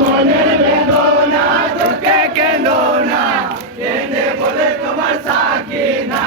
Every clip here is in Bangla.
মনের বেদনা দুঃখে কেঁদো না, কেঁদে বলে তোমার সাকিনা।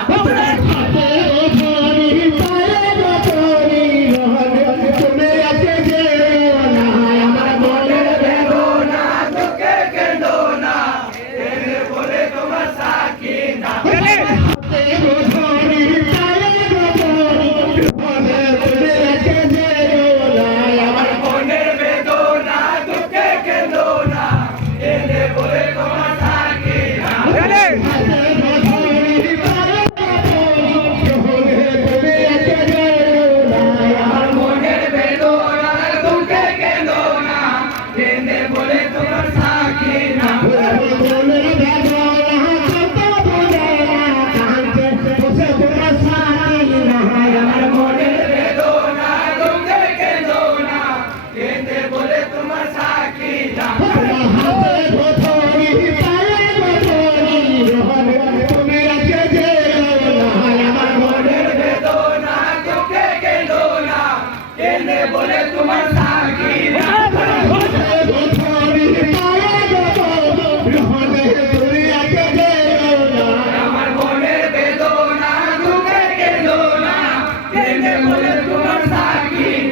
বলে তোমার সাকিনা আমার মনের বেদনা দুঃখে কেঁদো না, কেঁদে বলে তোমার সাকিনা।